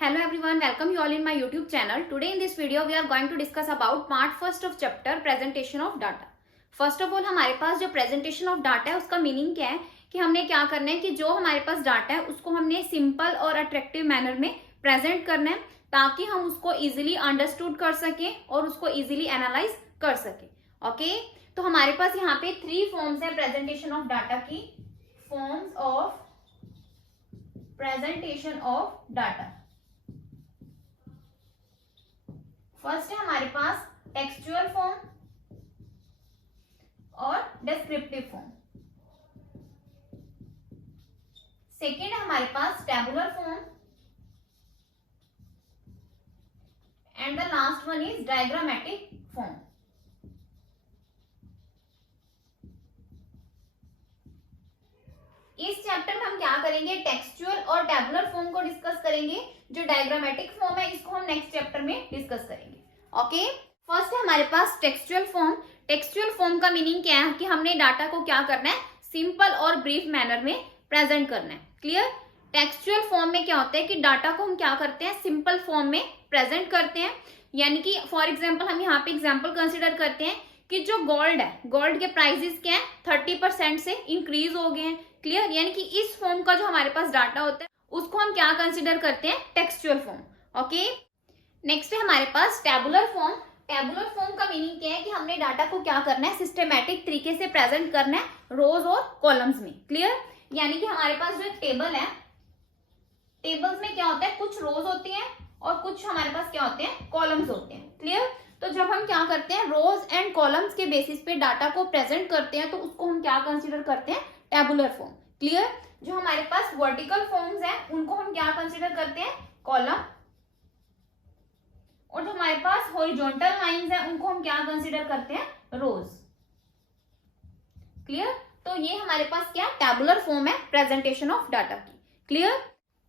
Hello everyone, welcome you all in my YouTube channel. Today in this video we are going to discuss about part first of chapter presentation of data. First of all हमारे पास जो presentation of data है उसका meaning क्या है कि हमने क्या करना है कि जो हमारे पास डाटा है उसको हमने सिंपल और अट्रैक्टिव मैनर में प्रेजेंट करना है ताकि हम उसको इजीली अंडरस्टूड कर सकें और उसको इजीली एनालाइज कर सकें. ओके, तो हमारे पास यहाँ पे 3 फॉर्म्स है प्रेजेंटेशन ऑफ डाटा की. Forms of presentation of data. First है हमारे पास टेक्सचुअल फॉर्म और डिस्क्रिप्टिव फॉर्म. सेकेंड है हमारे पास tabular form and the last one is diagrammatic form. इस चैप्टर में हम क्या करेंगे, टेक्सचुअल और टैबुलर फॉर्म को डिस्कस करेंगे. जो डायग्रामेटिक फॉर्म है इसको हम नेक्स्ट चैप्टर में डिस्कस करेंगे. ओके, फर्स्ट है हमारे पास टेक्सचुअल फॉर्म. टेक्सचुअल फॉर्म का मीनिंग क्या है कि हमने डाटा को क्या करना है, सिंपल और ब्रीफ मैनर में प्रेजेंट करना है. क्लियर. टेक्सचुअल फॉर्म में क्या होता है कि डाटा को हम क्या करते हैं, सिंपल फॉर्म में प्रेजेंट करते हैं. यानी कि फॉर एग्जाम्पल हम यहाँ पे एग्जाम्पल कंसिडर करते हैं कि जो गोल्ड है, गोल्ड के प्राइसेस क्या है 30% से इंक्रीज हो गए हैं. क्लियर. यानी कि इस फॉर्म का जो हमारे पास डाटा होता है उसको हम क्या कंसिडर करते हैं, टेक्सचुअल फॉर्म. ओके, नेक्स्ट है हमारे पास टैबुलर फॉर्म. टैबुलर फॉर्म का मीनिंग क्या है कि हमने डाटा को क्या करना है, सिस्टमैटिक तरीके से प्रेजेंट करना है रोज और कॉलम्स में. क्लियर. यानी कि हमारे पास जो एक टेबल है, टेबल्स में क्या होता है, कुछ रोज होती हैं और कुछ हमारे पास क्या होते हैं, कॉलम्स होते हैं. क्लियर. तो जब हम क्या करते हैं, रोज एंड कॉलम्स के बेसिस पे डाटा को प्रेजेंट करते हैं तो उसको हम क्या कंसिडर करते हैं, टैबुलर फॉर्म. क्लियर. जो हमारे पास वर्टिकल फॉर्म्स हैं उनको हम क्या कंसिडर करते हैं, कॉलम. और जो हमारे पास हॉरिजॉन्टल लाइंस हैं उनको हम क्या कंसिडर करते हैं, रोज. क्लियर. तो ये हमारे पास क्या, टैबुलर फॉर्म है प्रेजेंटेशन ऑफ डाटा की. क्लियर.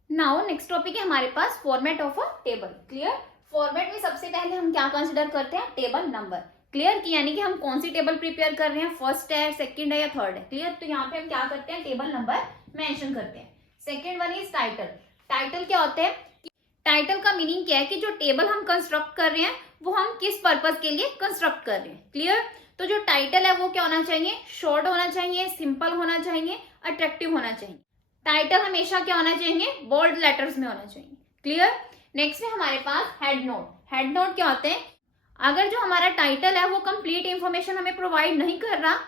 नाउ नेक्स्ट टॉपिक है हमारे पास format of a table. Clear. Format में सबसे पहले हम क्या कंसिडर करते हैं, टेबल नंबर. क्लियर. कि यानी कि हम कौन सी टेबल प्रिपेयर कर रहे हैं, फर्स्ट है, सेकंड है या थर्ड है. क्लियर. तो यहाँ पे हम क्या करते हैं, टेबल नंबर मेंशन करते हैं. Second one is title. Title क्या होते हैं, टाइटल का मीनिंग क्या है कि जो टेबल हम कंस्ट्रक्ट कर रहे हैं वो हम किस पर्पस के लिए कंस्ट्रक्ट कर रहे हैं. क्लियर. तो जो टाइटल है वो क्या होना चाहिए, शॉर्ट होना चाहिए, सिंपल होना चाहिए, अट्रैक्टिव होना चाहिए. टाइटल हमेशा क्या होना चाहिए, बोल्ड लेटर्स में होना चाहिए. क्लियर. नेक्स्ट है हमारे पास हेड नोट. हेड नोट क्या होते हैं, अगर जो हमारा टाइटल है वो कंप्लीट इंफॉर्मेशन हमें प्रोवाइड नहीं कर रहा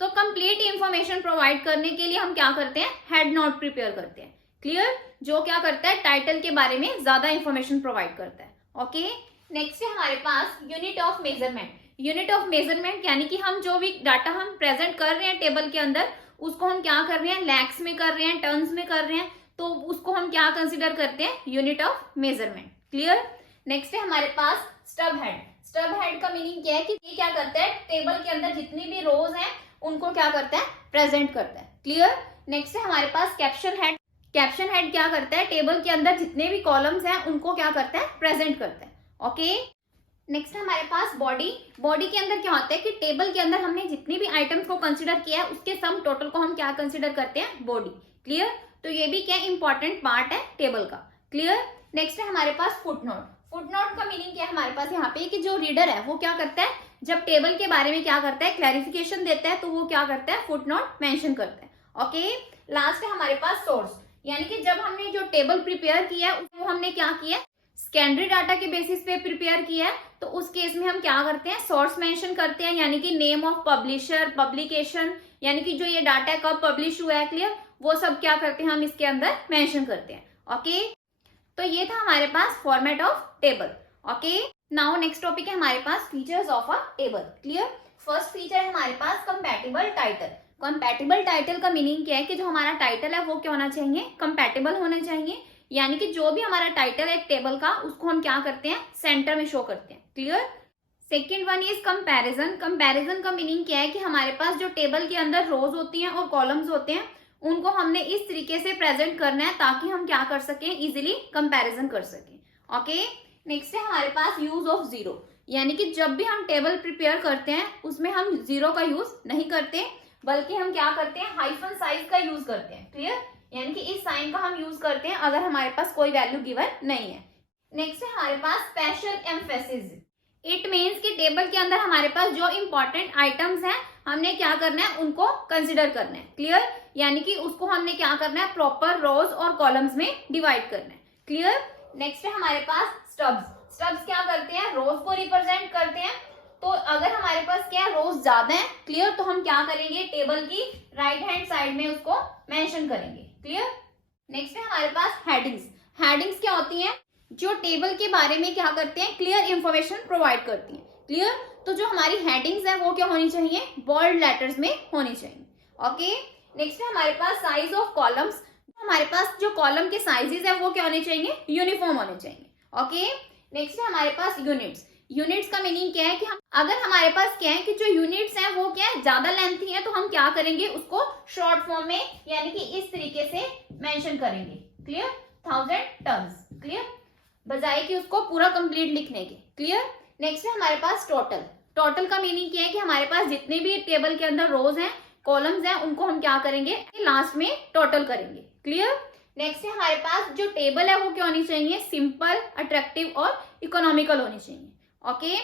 तो कंप्लीट इंफॉर्मेशन प्रोवाइड करने के लिए हम क्या करते हैं, हेड नोट प्रिपेयर करते हैं. क्लियर. जो क्या करता है, टाइटल के बारे में ज्यादा इंफॉर्मेशन प्रोवाइड करता है. ओके. नेक्स्ट है हमारे पास unit of measurement. Unit of measurement यानी कि हम जो भी डाटा हम प्रेजेंट कर रहे हैं टेबल के अंदर उसको हम क्या कर रहे हैं, लैक्स में कर रहे हैं, टर्न्स में कर रहे हैं, तो उसको हम क्या कंसिडर करते हैं, unit of measurement. Clear. Next है हमारे पास स्टब हेड. स्टब हेड का मीनिंग क्या है कि ये क्या करता है, टेबल के अंदर जितनी भी रोज हैं उनको क्या करता है, प्रेजेंट करता है. क्लियर. नेक्स्ट है हमारे पास कैप्शन हेड. कैप्शन हेड क्या करता है, टेबल के अंदर जितने भी कॉलम्स हैं उनको क्या करता है, प्रेजेंट करता है. ओके. नेक्स्ट हमारे पास बॉडी. बॉडी के अंदर क्या होता है कि टेबल के अंदर हमने जितनी भी आइटम्स को कंसिडर किया है उसके सम टोटल को हम क्या कंसिडर करते हैं, बॉडी. क्लियर. तो ये भी क्या इंपॉर्टेंट पार्ट है टेबल का. क्लियर. नेक्स्ट है हमारे पास फुटनोट. फुटनोट का मीनिंग क्या है हमारे पास यहाँ पे कि जो रीडर है वो क्या करता है, जब टेबल के बारे में क्या करता है, क्लैरिफिकेशन देता है तो वो क्या करता है, फुटनोट मेंशन करता है. ओके. लास्ट है हमारे पास सोर्स. यानी कि जब हमने जो टेबल प्रिपेयर किया है वो हमने क्या किया, सेकेंडरी डाटा के बेसिस पे प्रिपेयर किया है तो उस केस में हम क्या करते हैं, सोर्स मेंशन करते हैं. यानी कि नेम ऑफ पब्लिशर, पब्लिकेशन, यानी कि जो ये डाटा कब पब्लिश हुआ है. क्लियर. वो सब क्या करते हैं, हम इसके अंदर मेंशन करते हैं. ओके. तो ये था हमारे पास format of table. Okay. Now next topic है हमारे पास features of a table. Clear. First feature है हमारे पास कंपैटिबल टाइटल. कंपैटिबल टाइटल का मीनिंग क्या है कि जो हमारा टाइटल है वो क्या होना चाहिए, कंपैटिबल होना चाहिए. यानी कि जो भी हमारा टाइटल है एक टेबल का उसको हम क्या करते हैं, सेंटर में शो करते हैं. Clear. Second one is comparison. Comparison का मीनिंग क्या है कि हमारे पास जो टेबल के अंदर रोज होती हैं और कॉलम्स होते हैं उनको हमने इस तरीके से प्रेजेंट करना है ताकि हम क्या कर सकें, इजिली कंपैरिजन कर सकें. ओके. नेक्स्ट है हमारे पास यूज ऑफ जीरो. यानी कि जब भी हम टेबल प्रिपेयर करते हैं उसमें हम जीरो का यूज नहीं करते बल्कि हम क्या करते हैं, हाइफन साइज का यूज करते हैं. क्लियर. यानी कि इस साइन का हम यूज करते हैं अगर हमारे पास कोई वैल्यू गिवन नहीं है। नेक्स्ट है हमारे पास स्पेशल एम्फेसिस। इट मीन्स कि टेबल के अंदर हमारे पास जो इंपॉर्टेंट आइटम्स हैं हमने क्या करना है, उनको कंसिडर करना है। क्लियर, यानी कि उसको हमने क्या करना है, प्रॉपर रोज और कॉलम्स में डिवाइड करना है। क्लियर। नेक्स्ट है हमारे पास स्टब्स। स्टब्स क्या करते हैं, रोज को रिप्रेजेंट करते हैं। तो अगर हमारे पास क्या रोज ज्यादा है, क्लियर, तो हम क्या करेंगे, टेबल की राइट हैंड साइड में उसको मेंशन करेंगे। क्लियर। नेक्स्ट है हमारे पास हेडिंग्स। हेडिंग्स क्या होती हैं, जो टेबल के बारे में क्या करते हैं, क्लियर इंफॉर्मेशन प्रोवाइड करती हैं। क्लियर, तो जो हमारी हेडिंग्स है वो क्या होनी चाहिए, बोल्ड लेटर्स में होनी चाहिए। ओके। नेक्स्ट है हमारे पास साइज ऑफ कॉलम्स। हमारे पास जो कॉलम के साइजेस है वो क्या होने चाहिए, यूनिफॉर्म होने चाहिए। ओके। नेक्स्ट है हमारे पास यूनिट्स। यूनिट्स का मीनिंग क्या है कि अगर हमारे पास क्या है कि जो यूनिट्स हैं वो क्या है, ज्यादा लेंथी है, तो हम क्या करेंगे, उसको शॉर्ट फॉर्म में यानी कि इस तरीके से मेंशन करेंगे। Clear, 1000 turns. क्लियर, बजाय कि उसको पूरा कंप्लीट लिखने के। क्लियर। नेक्स्ट है हमारे पास टोटल। टोटल का मीनिंग क्या है कि हमारे पास जितने भी टेबल के अंदर रोज हैं, कॉलम्स हैं, उनको हम क्या करेंगे, लास्ट में टोटल करेंगे। क्लियर। नेक्स्ट है हमारे पास जो टेबल है वो क्या होनी चाहिए, सिंपल, अट्रैक्टिव और इकोनॉमिकल होनी चाहिए। ओके।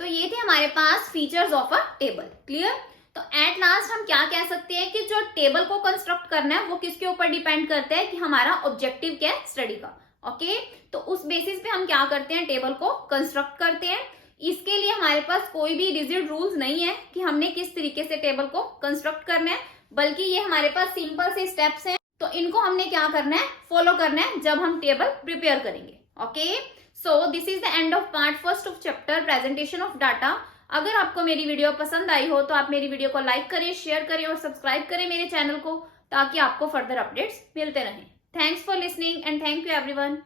तो ये थे हमारे पास features of a table. Clear. तो एट लास्ट हम क्या कह सकते हैं कि जो टेबल को कंस्ट्रक्ट करना है वो किसके ऊपर डिपेंड करता है कि हमारा ऑब्जेक्टिव क्या है स्टडी का। ओके। तो उस बेसिस पे हम क्या करते हैं, टेबल को कंस्ट्रक्ट करते हैं। इसके लिए हमारे पास कोई भी रिजिड रूल्स नहीं है कि हमने किस तरीके से टेबल को कंस्ट्रक्ट करना है, बल्कि ये हमारे पास सिंपल से स्टेप्स हैं, तो इनको हमने क्या करना है, फॉलो करना है जब हम टेबल प्रिपेयर करेंगे। Okay. So this is the end of part first of chapter presentation of data. अगर आपको मेरी वीडियो पसंद आई हो तो आप मेरी वीडियो को लाइक करें, शेयर करें और सब्सक्राइब करें मेरे चैनल को, ताकि आपको फर्दर अपडेट्स मिलते रहें। Thanks for listening and thank you everyone.